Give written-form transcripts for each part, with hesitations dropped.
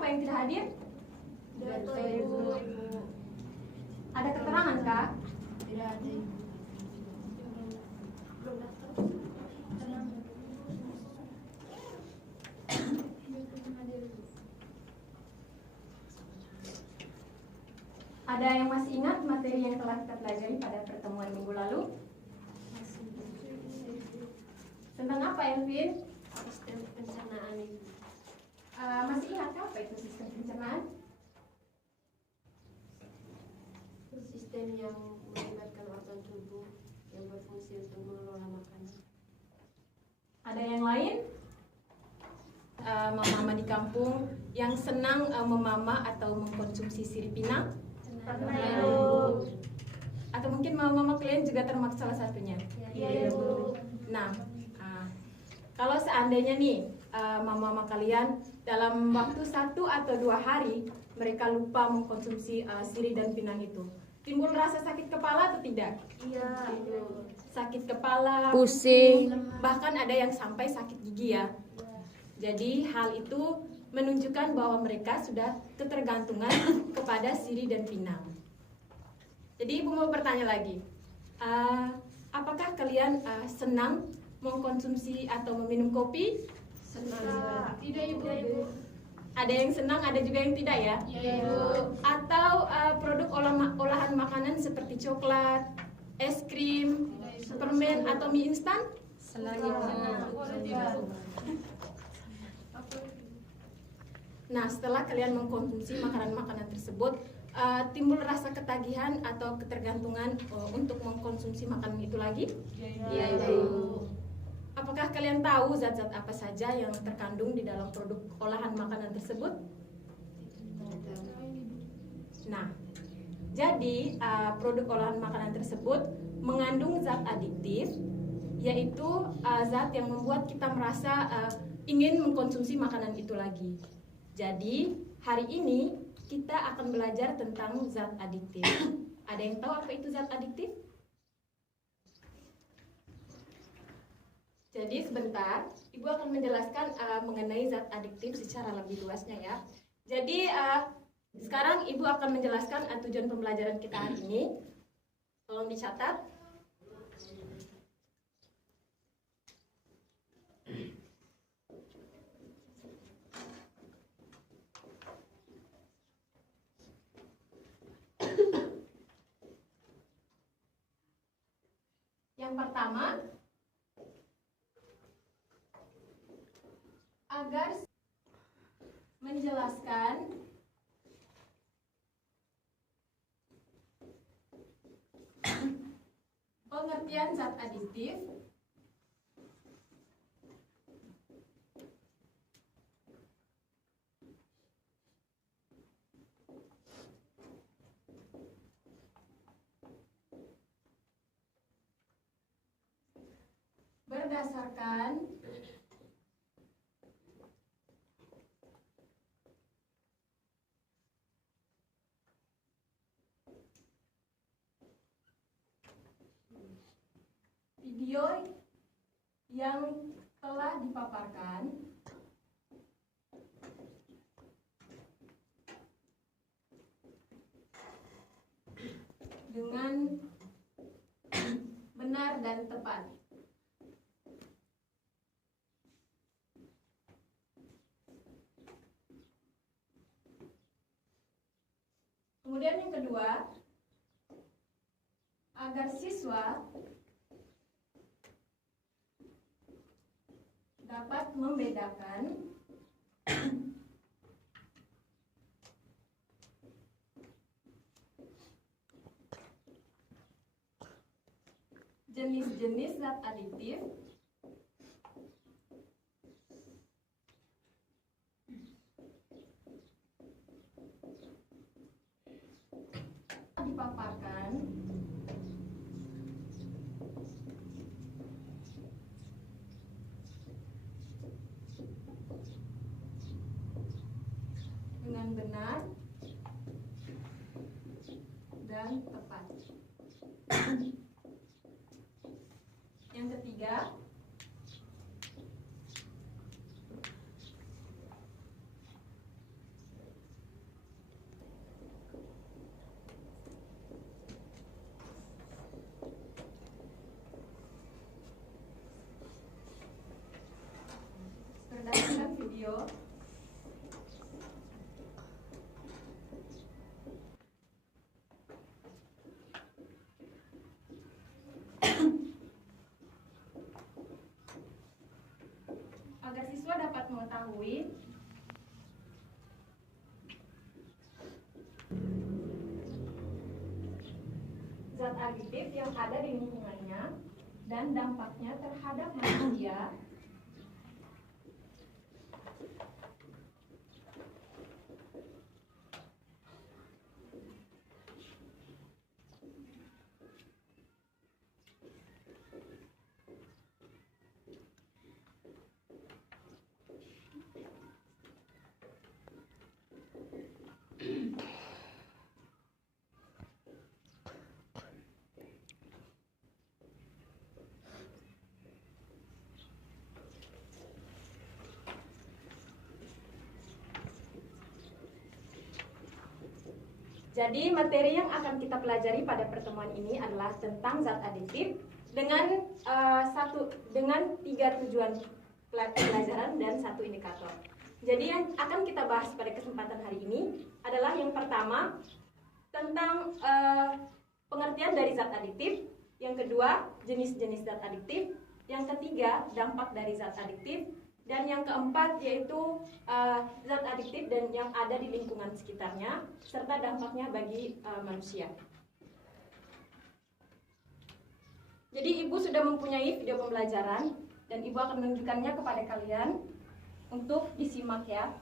siapa yang tidak hadir? Betul, Ibu. Ada keterangan kah? Tidak ada. Ada yang masih ingat materi yang telah kita pelajari pada pertemuan minggu lalu? Tentang apa, Elvin? Sistem pencernaan, Ibu. Masih ingat apa itu sistem pencernaan? Sistem yang melibatkan organ tubuh yang berfungsi untuk mengelola makanan. Ada yang lain? Mama-mama di kampung yang senang memama atau mengkonsumsi sirip pinang? Pernah, Ibu. Atau mungkin mama-mama kalian juga termasuk salah satunya? Iya, Ibu. Nah, kalau seandainya nih mama-mama kalian dalam waktu 1 atau 2 hari mereka lupa mengkonsumsi sirih dan pinang itu, timbul rasa sakit kepala atau tidak? Iya, Ibu. Sakit kepala, Pusing. bahkan ada yang sampai sakit gigi ya. Jadi hal itu menunjukkan bahwa mereka sudah ketergantungan kepada sirih dan pinang. Jadi Ibu mau bertanya lagi, apakah kalian senang mengkonsumsi atau meminum kopi? Senang. Tidak, Ibu. Ada yang senang, ada juga yang tidak ya? Iya, Ibu. Atau produk olahan makanan seperti coklat, es krim, permen atau mie instan? Senang, Ibu. Nah, setelah kalian mengkonsumsi makanan-makanan tersebut, timbul rasa ketagihan atau ketergantungan untuk mengkonsumsi makanan itu lagi? Iya, Ibu. Apakah kalian tahu zat-zat apa saja yang terkandung di dalam produk olahan makanan tersebut? Nah, jadi produk olahan makanan tersebut mengandung zat adiktif, yaitu zat yang membuat kita merasa ingin mengkonsumsi makanan itu lagi. Jadi, hari ini kita akan belajar tentang zat adiktif. Ada yang tahu apa itu zat adiktif? Jadi sebentar, Ibu akan menjelaskan mengenai zat adiktif secara lebih luasnya ya. Jadi sekarang Ibu akan menjelaskan tujuan pembelajaran kita hari ini. Tolong dicatat. Yang pertama, agar menjelaskan pengertian zat adiktif, berdasarkan video yang telah dipaparkan dengan benar dan tepat. Kemudian yang kedua, agar siswa dapat membedakan jenis-jenis zat adiktif dipaparkan dengan benar dan tepat. Yang ketiga, ketahui zat aditif yang ada di lingkungannya dan dampaknya terhadap manusia. Jadi materi yang akan kita pelajari pada pertemuan ini adalah tentang zat aditif dengan dengan 3 tujuan pelajaran dan 1 indikator. Jadi yang akan kita bahas pada kesempatan hari ini adalah yang pertama tentang pengertian dari zat aditif, yang kedua jenis-jenis zat aditif, yang ketiga dampak dari zat aditif, dan yang keempat yaitu zat adiktif dan yang ada di lingkungan sekitarnya serta dampaknya bagi manusia. Jadi Ibu sudah mempunyai video pembelajaran dan Ibu akan menunjukkannya kepada kalian untuk disimak ya.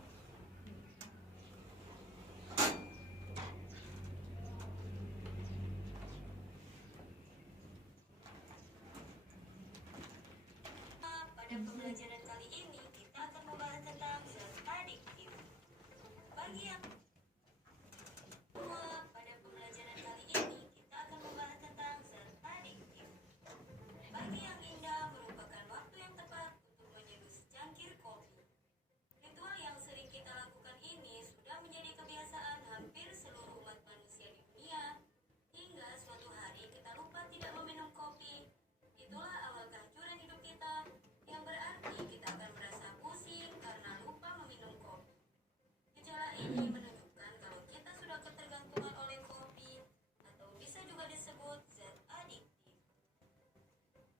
Pada pembelajaran kali ini kita akan membahas tentang zat adiktif. Bagi yang kedua, pada pembelajaran kali ini kita akan membahas tentang zat adiktif. Bagi yang indah merupakan waktu yang tepat untuk menyeduh secangkir kopi. Ritual yang sering kita lakukan ini sudah menjadi kebiasaan hampir seluruh umat manusia di dunia. Hingga suatu hari kita lupa tidak meminum kopi. Itulah awal kehancuran hidup kita, yang berarti kita akan merasa pusing karena lupa meminum kopi. Gejala ini menunjukkan kalau kita sudah ketergantungan oleh kopi, atau bisa juga disebut zat adiktif.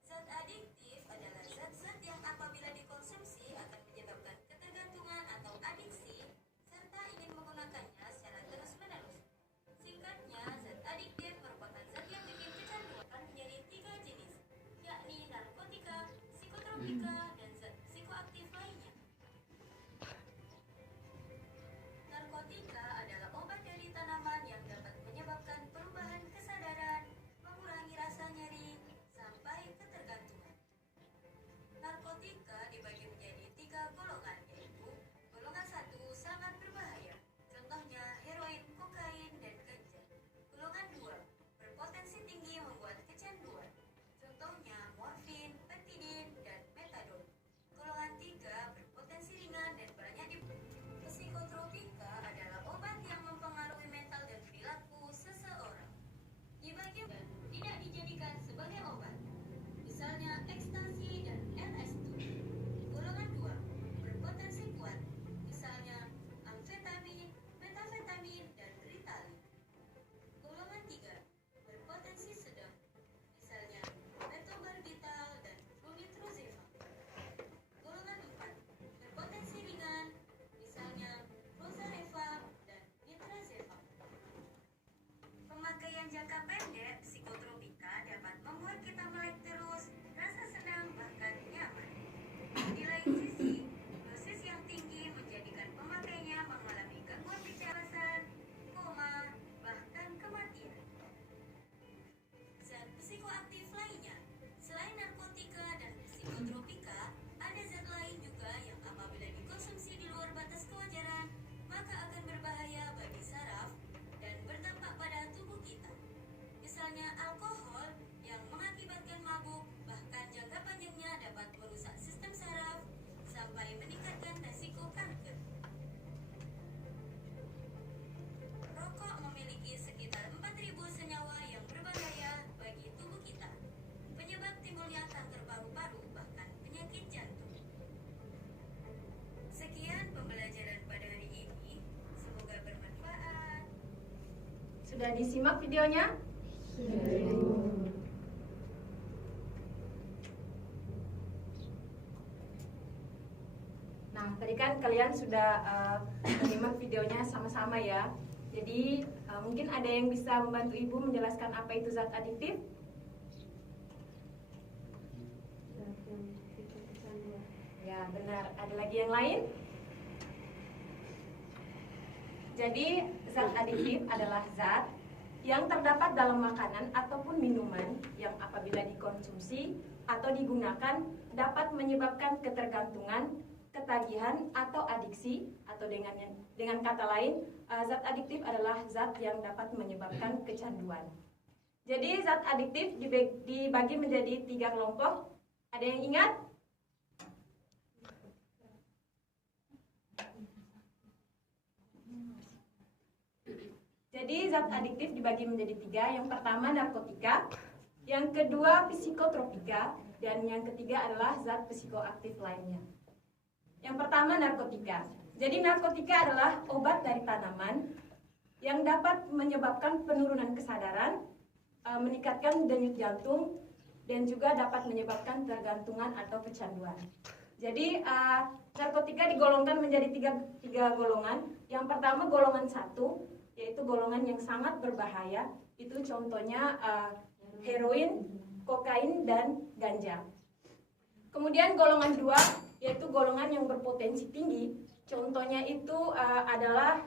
Zat adiktif adalah zat-zat yang apabila dikonsumsi akan menyebabkan ketergantungan atau adiksi, serta ingin menggunakannya secara terus-menerus. Singkatnya, zat adiktif merupakan zat yang bikin kecanduan menjadi 3 jenis, yakni narkotika, psikotropika, dan zat psikoaktif lainnya. Narkotika adalah obat dari tanaman yang dapat menyebabkan perubahan kesadaran, mengurangi rasa nyeri, sampai ketergantungan. Narkotika dibagi menjadi 3 golongan, yaitu golongan 1 sangat berbahaya, contohnya heroin, kokain, dan ganja. Golongan 2 berpotensi tinggi membuat kecanduan, contohnya morfin, petidin, dan metadon. Golongan 3 berpotensi ringan dan banyak di psikotropika adalah obat yang mempengaruhi mental dan perilaku seseorang. Dibagi dan tidak dijadikan sebagai obat, misalnya ekstasi dan LSD. Golongan 2 berpotensi kuat, misalnya amfetamin, metafetamin, dan ritalin. Golongan 3 berpotensi sedang, misalnya metobarbital dan flunitrozepam. Golongan 4 berpotensi ringan, misalnya clozarefam dan nitrazepam. Pemakaian jangka pendek psikotropika dapat membuat kita melek terus, rasa senang, bahkan nyaman. Di lain sisi, dosis yang tinggi menjadikan pemakainya mengalami gangguan kecemasan, koma, bahkan kematian. Zat psikoaktif lainnya, selain narkotika dan psikotropika, ada zat lain juga yang apabila dikonsumsi di luar batas kewajaran, maka akan berbahaya bagi saraf dan berdampak pada tubuh kita. Misalnya alkohol yang mengakibatkan mabuk, bahkan jangka panjangnya dapat merusak sistem saraf sampai meningkatkan resiko kanker. Rokok memiliki sekitar 4.000 senyawa yang berbahaya bagi tubuh kita, penyebab timbulnya kanker paru-paru, bahkan penyakit jantung. Sekian pembelajaran pada hari ini, semoga bermanfaat. Sudah disimak videonya? Nah, tadi kan kalian sudah menyimak videonya sama-sama ya. Jadi mungkin ada yang bisa membantu Ibu menjelaskan apa itu zat adiktif? Zat yang bikin kecanduan. Ya, benar. Ada lagi yang lain? Jadi, zat adiktif adalah zat yang terdapat dalam makanan ataupun minuman yang apabila dikonsumsi atau digunakan dapat menyebabkan ketergantungan, ketagihan atau adiksi, atau dengan kata lain, zat adiktif adalah zat yang dapat menyebabkan kecanduan. Jadi zat adiktif dibagi menjadi 3 kelompok. Ada yang ingat? Jadi zat adiktif dibagi menjadi 3. Yang pertama narkotika, yang kedua psikotropika, dan yang ketiga adalah zat psikoaktif lainnya. Yang pertama narkotika. Jadi narkotika adalah obat dari tanaman yang dapat menyebabkan penurunan kesadaran, meningkatkan denyut jantung, dan juga dapat menyebabkan ketergantungan atau kecanduan. Jadi narkotika digolongkan menjadi tiga golongan. Yang pertama golongan 1, yaitu golongan yang sangat berbahaya. Itu contohnya heroin, kokain, dan ganja. Kemudian golongan 2, yaitu golongan yang berpotensi tinggi. Contohnya itu adalah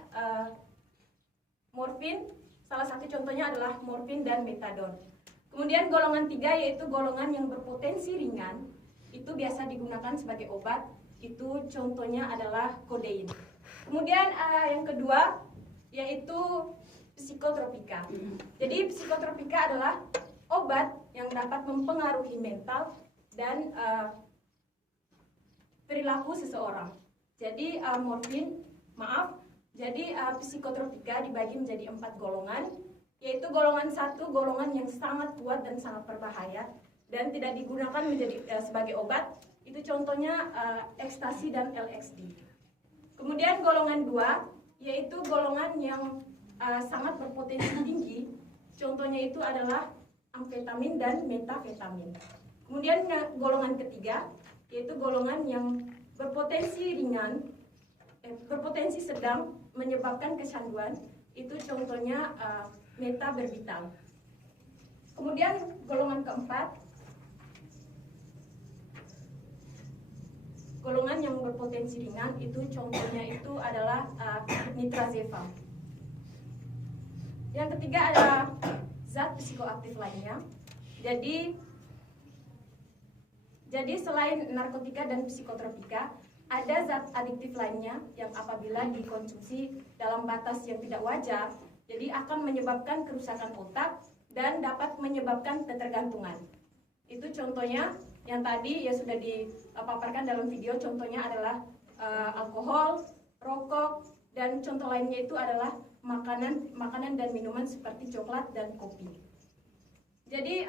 morfin. Salah satu contohnya adalah morfin dan metadon. Kemudian golongan 3, yaitu golongan yang berpotensi ringan. Itu biasa digunakan sebagai obat. Itu contohnya adalah kodein. Kemudian yang kedua, yaitu psikotropika. Jadi psikotropika adalah obat yang dapat mempengaruhi mental dan perilaku seseorang. Jadi psikotropika dibagi menjadi 4 golongan, yaitu golongan 1, golongan yang sangat kuat dan sangat berbahaya dan tidak digunakan menjadi sebagai obat. Itu contohnya ekstasi dan LSD. Kemudian golongan 2, yaitu golongan yang sangat berpotensi tinggi. Contohnya itu adalah amfetamin dan metafetamin. Kemudian golongan ketiga, yaitu golongan yang berpotensi ringan, berpotensi sedang menyebabkan kecanduan. Itu contohnya metaberbital. Kemudian golongan keempat, golongan yang berpotensi ringan, itu contohnya itu adalah nitrazepam. Yang ketiga adalah zat psikoaktif lainnya. Jadi selain narkotika dan psikotropika, ada zat adiktif lainnya yang apabila dikonsumsi dalam batas yang tidak wajar, jadi akan menyebabkan kerusakan otak dan dapat menyebabkan ketergantungan. Itu contohnya yang tadi ya sudah dipaparkan dalam video. Contohnya adalah alkohol, rokok, dan contoh lainnya itu adalah makanan dan minuman seperti coklat dan kopi. Jadi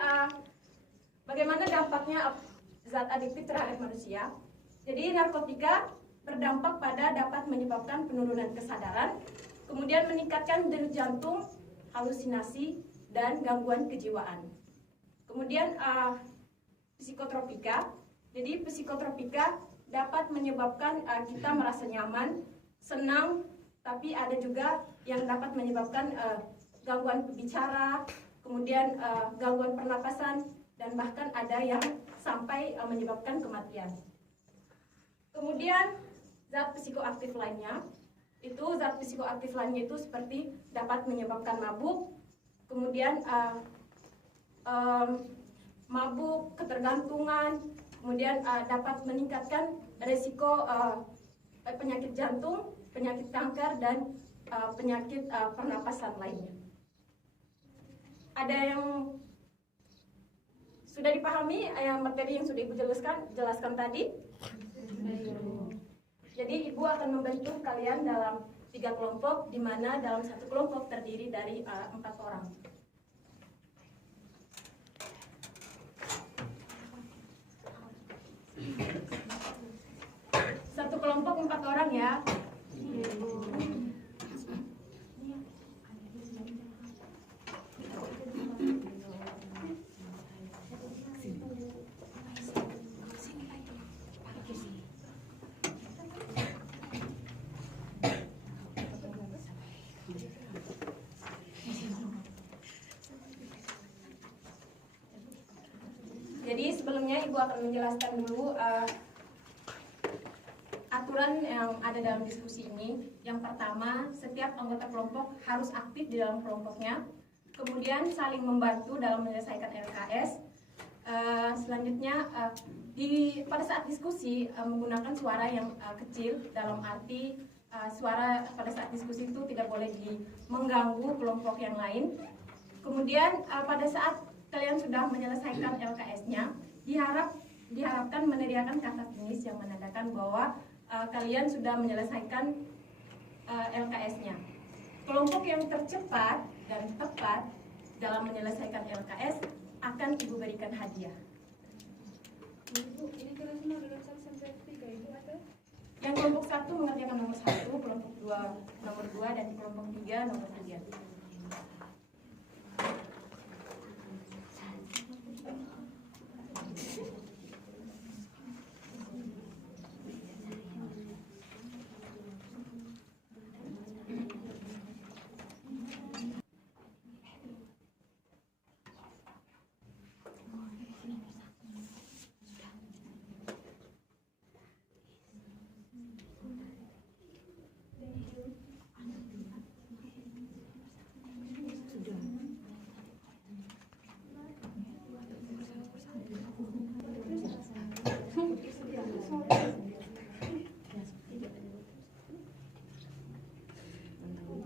bagaimana dampaknya zat adiktif terhadap manusia? Jadi narkotika berdampak pada dapat menyebabkan penurunan kesadaran, kemudian meningkatkan denyut jantung, halusinasi, dan gangguan kejiwaan. Kemudian psikotropika. Jadi psikotropika dapat menyebabkan kita merasa nyaman, senang, tapi ada juga yang dapat menyebabkan gangguan bicara, kemudian gangguan pernapasan, dan bahkan ada yang sampai menyebabkan kematian. Kemudian zat psikoaktif lainnya, itu seperti dapat menyebabkan mabuk, kemudian mabuk, ketergantungan, kemudian dapat meningkatkan resiko penyakit jantung, penyakit kanker, dan penyakit pernapasan lainnya. Ada yang sudah dipahami materi yang sudah Ibu jelaskan tadi? Jadi Ibu akan membentuk kalian dalam 3 kelompok, di mana dalam satu kelompok terdiri dari 4 orang. Satu kelompok 4 orang ya. Jadi sebelumnya Ibu akan menjelaskan dulu aturan yang ada dalam diskusi ini. Yang pertama, setiap anggota kelompok harus aktif di dalam kelompoknya. Kemudian saling membantu dalam menyelesaikan LKS. Selanjutnya pada saat diskusi menggunakan suara yang kecil, dalam arti suara pada saat diskusi itu tidak boleh mengganggu kelompok yang lain. Kemudian pada saat kalian sudah menyelesaikan LKS-nya, diharapkan meneriakan kata finish yang menandakan bahwa kalian sudah menyelesaikan LKS-nya. Kelompok yang tercepat dan tepat dalam menyelesaikan LKS akan Ibu berikan hadiah. Ibu, ini kelasnya dari 1 sampai 3 itu ada? Yang kelompok 1 mengerjakan nomor 1, kelompok 2 nomor 2, dan kelompok 3 nomor 3.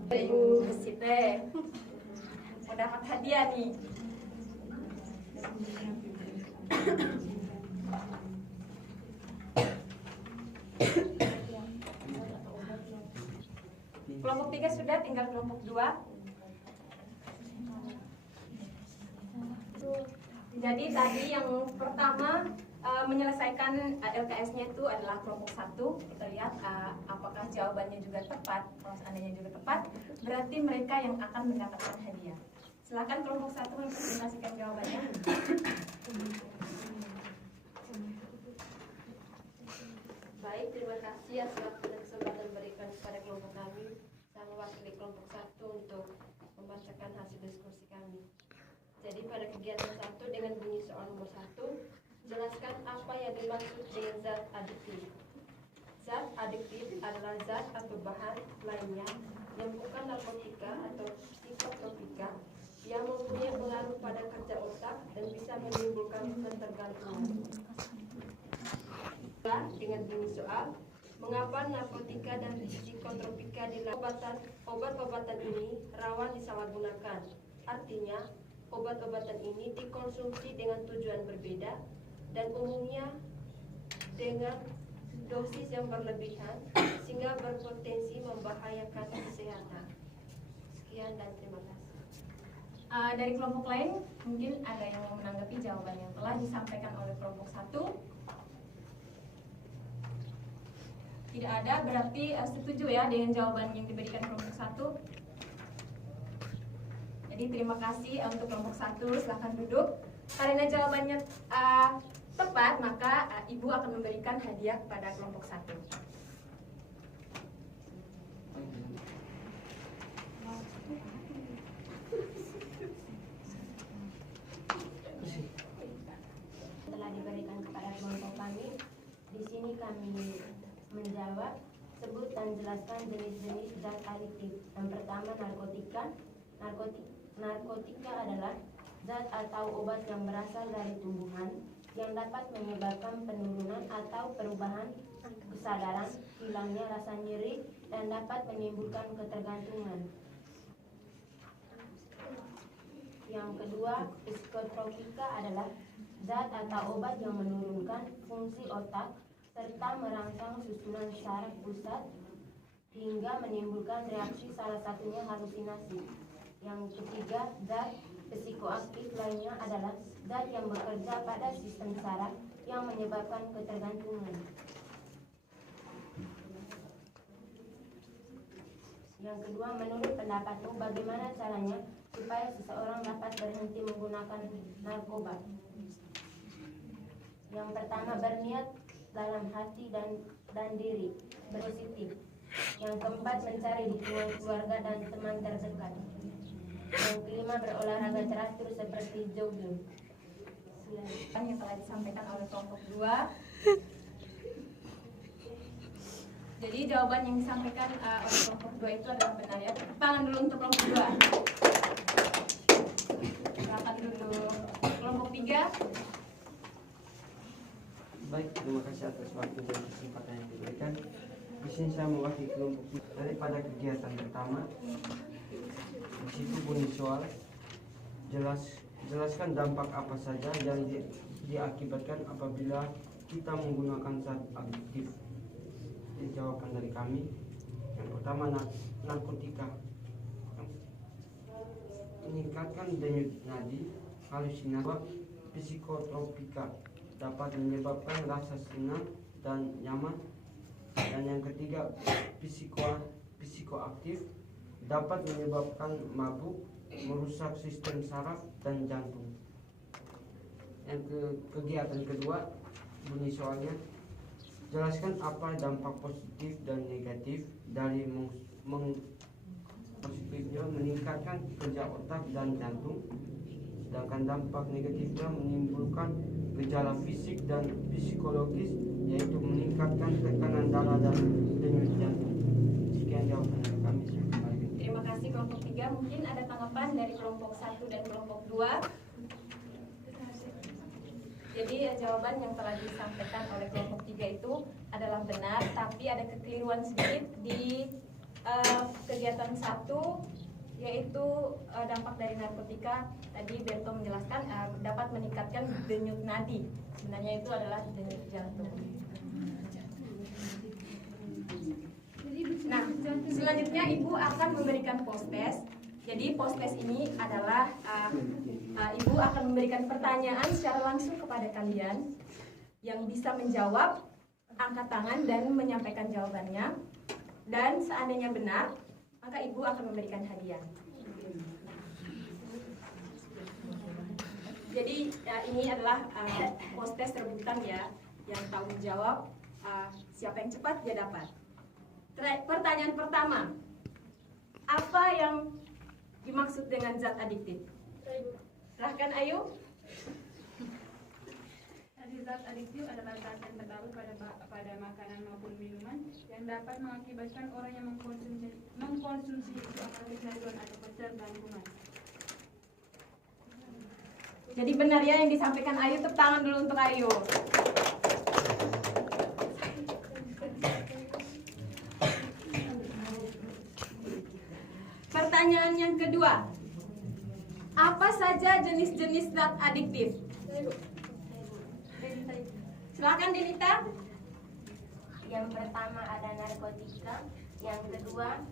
Ibu besit deh, mau dapat hadiah nih. Kelompok 3 sudah, tinggal kelompok 2. Jadi tadi yang pertama menyelesaikan LKS-nya itu adalah kelompok 1. Kita lihat apakah jawabannya juga tepat. Kalau seandainya juga tepat, berarti mereka yang akan mendapatkan hadiah. Silakan kelompok 1 mempresentasikan jawabannya. Baik, terima kasih atas waktu dan kesempatan berikan kepada kelompok kami. Saya mewakili kelompok 1 untuk membacakan hasil diskusi kami. Jadi pada kegiatan 1 dengan bunyi soal nomor 1, jelaskan apa yang dimaksud dengan zat adiktif. Zat adiktif adalah zat atau bahan lainnya yang bukan narkotika atau psikotropika yang mempunyai pengaruh pada kerja otak dan bisa menimbulkan ketergantungan. Dengan bunyi soal, mengapa narkotika dan psikotropika dilakukan? Obat-obatan ini rawan disalahgunakan. Artinya, obat-obatan ini dikonsumsi dengan tujuan berbeda dan umumnya dengan dosis yang berlebihan sehingga berpotensi membahayakan kesehatan. Sekian dan terima kasih. Dari kelompok lain, mungkin ada yang mau menanggapi jawaban yang telah disampaikan oleh kelompok 1. Tidak ada, berarti setuju ya dengan jawaban yang diberikan kelompok 1. Jadi terima kasih untuk kelompok 1, silahkan duduk. Karena jawabannya tepat, maka Ibu akan memberikan hadiah kepada kelompok 1. Telah diberikan kepada kelompok kami. Di sini kami menjawab, sebut dan jelaskan jenis-jenis zat adiktif. Yang pertama, narkotika. Narkotika adalah zat atau obat yang berasal dari tumbuhan yang dapat menyebabkan penurunan atau perubahan kesadaran, hilangnya rasa nyeri, dan dapat menimbulkan ketergantungan. Yang kedua, psikotropika adalah zat atau obat yang menurunkan fungsi otak serta merangsang susunan saraf pusat hingga menimbulkan reaksi, salah satunya halusinasi. Yang ketiga, zat psikoaktif lainnya adalah zat yang bekerja pada sistem saraf yang menyebabkan ketergantungan. Yang kedua, menurut pendapatmu bagaimana caranya supaya seseorang dapat berhenti menggunakan narkoba? Yang pertama, berniat dalam hati dan diri, positif. Yang keempat, mencari dukungan keluarga dan teman terdekat. Yang kelima, berolahraga teratur seperti jogging. yang telah disampaikan oleh kelompok 2. Jadi jawaban yang disampaikan oleh kelompok 2 itu adalah benar ya. Tepuk tangan dulu untuk kelompok 2. Silakan dulu kelompok 3. Baik, terima kasih atas waktu dan kesempatan yang diberikan. Di sini saya mewakili kelompok daripada kegiatan pertama. Di situ bunyi soal, jelaskan dampak apa saja yang diakibatkan apabila kita menggunakan zat adiktif. Ini jawaban dari kami. Yang pertama, narkotika. Meningkatkan denyut nadi, halusinasi, psikotropika, dapat menyebabkan rasa senang dan nyaman. Dan yang ketiga, psikoaktif, dapat menyebabkan mabuk, merusak sistem saraf dan jantung. Yang kegiatan kedua, bunyi soalnya, jelaskan apa dampak positif dan negatif dari positifnya meningkatkan kerja otak dan jantung, sedangkan dampak negatifnya menimbulkan gejala fisik dan psikologis, yaitu meningkatkan tekanan darah dan denyut jantung. Sekian jawaban dari kami. Terima kasih kelompok 3. Mungkin ada tanggapan dari kelompok 1 dan kelompok 2. Jadi jawaban yang telah disampaikan oleh kelompok 3 itu adalah benar, tapi ada kekeliruan sedikit di kegiatan 1, yaitu dampak dari narkotika. Tadi Berto menjelaskan dapat meningkatkan denyut nadi. Sebenarnya itu adalah denyut jantung. Nah, selanjutnya Ibu akan memberikan post-test. Jadi post-test ini adalah Ibu akan memberikan pertanyaan secara langsung kepada kalian yang bisa menjawab, angkat tangan dan menyampaikan jawabannya. Dan seandainya benar, maka Ibu akan memberikan hadiah. Jadi ini adalah post-test rebutan ya, yang tanggung jawab siapa yang cepat dia dapat. Pertanyaan pertama, apa yang dimaksud dengan zat adiktif? Silahkan Ayu. Zat adiktif adalah zat yang terdapat pada makanan maupun minuman yang dapat mengakibatkan orang yang mengkonsumsi itu akan kecanduan atau ketergantungan. Jadi benar ya yang disampaikan Ayu. Tepuk tangan dulu untuk Ayu. Pertanyaan yang kedua, apa saja jenis-jenis zat adiktif? Silakan Denita. Yang pertama ada narkotika, yang kedua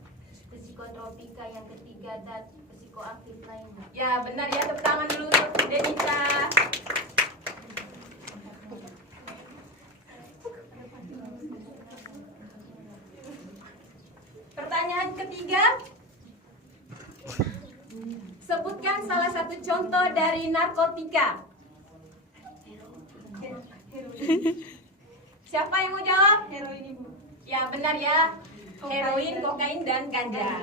psikotropika, yang ketiga zat psikoaktif lainnya. Ya benar ya, tepuk tangan dulu untuk Denita. Pertanyaan ketiga, sebutkan salah satu contoh dari narkotika. Siapa yang mau jawab? Heroin, Ibu. Ya benar ya, heroin, kokain dan ganja.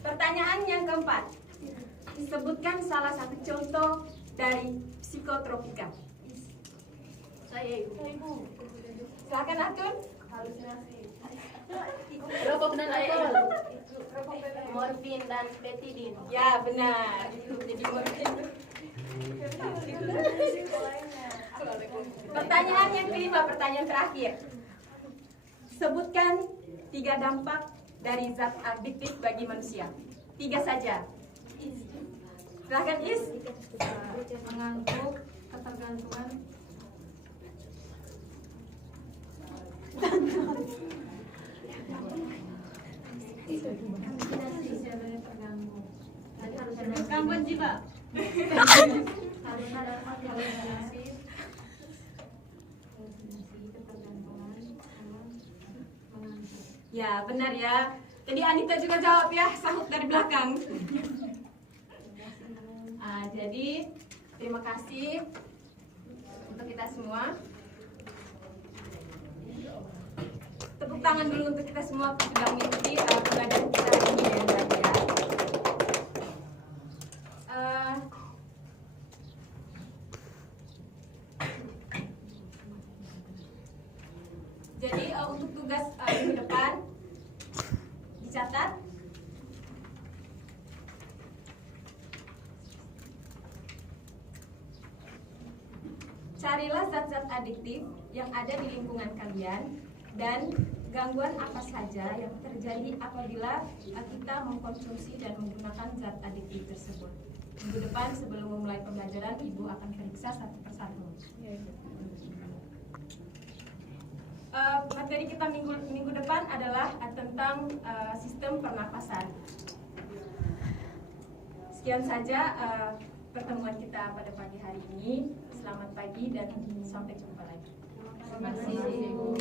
Pertanyaan yang keempat, sebutkan salah satu contoh dari psikotropika. Saya Ibu. Silakan Atun. Halusinasi. Rokok dan alkohol. Morfin dan petidin. Ya benar. Jadi morfin. Pertanyaan yang kelima, pertanyaan terakhir. Sebutkan 3 dampak dari zat adiktif bagi manusia. 3 saja. Silahkan Is. Mengantuk, ketergantungan. Gangguan jiwa. Ya benar ya. Jadi Anita juga jawab ya, sahut dari belakang. Jadi terima kasih untuk kita semua. Tepuk tangan dulu untuk kita semua sudah mengikuti pengadaan kita hari ini ya. Carilah zat-zat adiktif yang ada di lingkungan kalian dan gangguan apa saja yang terjadi apabila kita mengkonsumsi dan menggunakan zat adiktif tersebut. Minggu depan sebelum memulai pembelajaran, Ibu akan periksa satu persatu. Materi kita minggu depan adalah tentang sistem pernapasan. Sekian saja pertemuan kita pada pagi hari ini. Selamat pagi dan sampai jumpa lagi. Terima kasih, Ibu.